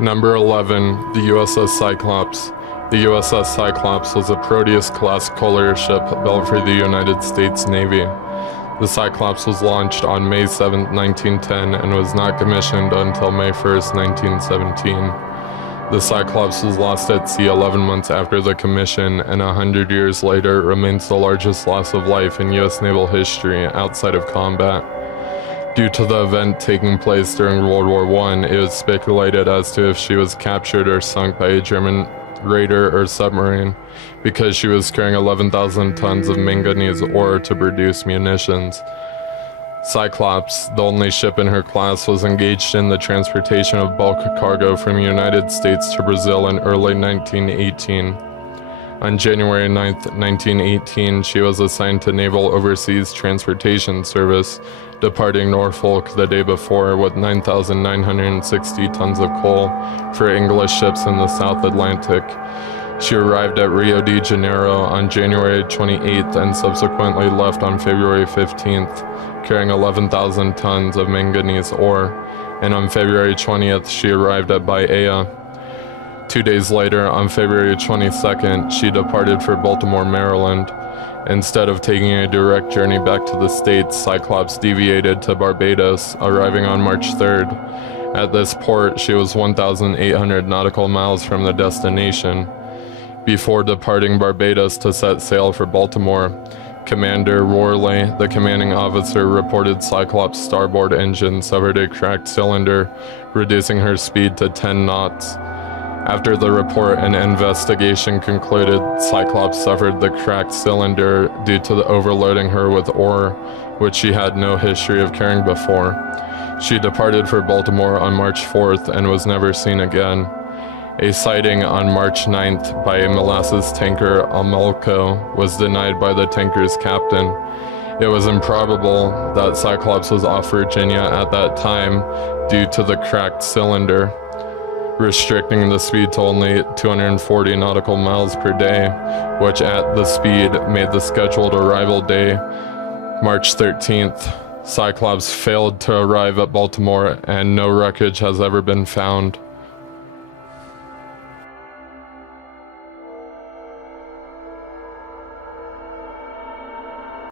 Number 11, the USS Cyclops. The USS Cyclops was a Proteus-class collier ship built for the United States Navy. The Cyclops was launched on May 7, 1910, and was not commissioned until May 1, 1917. The Cyclops was lost at sea 11 months after the commission, and 100 years later remains the largest loss of life in U.S. naval history outside of combat. Due to the event taking place during World War I, it was speculated as to if she was captured or sunk by a German raider or submarine, because she was carrying 11,000 tons of manganese ore to produce munitions. Cyclops, the only ship in her class, was engaged in the transportation of bulk cargo from the United States to Brazil in early 1918. On January 9, 1918, she was assigned to Naval Overseas Transportation Service, departing Norfolk the day before with 9,960 tons of coal for English ships in the South Atlantic. She arrived at Rio de Janeiro on January 28th and subsequently left on February 15th, carrying 11,000 tons of manganese ore, and on February 20th she arrived at Bahia. 2 days later, on February 22nd, she departed for Baltimore, Maryland. Instead of taking a direct journey back to the States, Cyclops deviated to Barbados, arriving on March 3rd. At this port, she was 1,800 nautical miles from the destination. Before departing Barbados to set sail for Baltimore, Commander Worley, the commanding officer, reported Cyclops' starboard engine suffered a cracked cylinder, reducing her speed to 10 knots. After the report, an investigation concluded Cyclops suffered the cracked cylinder due to the overloading her with ore, which she had no history of carrying before. She departed for Baltimore on March 4th and was never seen again. A sighting on March 9th by a molasses tanker, Amalco, was denied by the tanker's captain. It was improbable that Cyclops was off Virginia at that time due to the cracked cylinder, restricting the speed to only 240 nautical miles per day, which at the speed made the scheduled arrival day March 13th. Cyclops failed to arrive at Baltimore, and no wreckage has ever been found.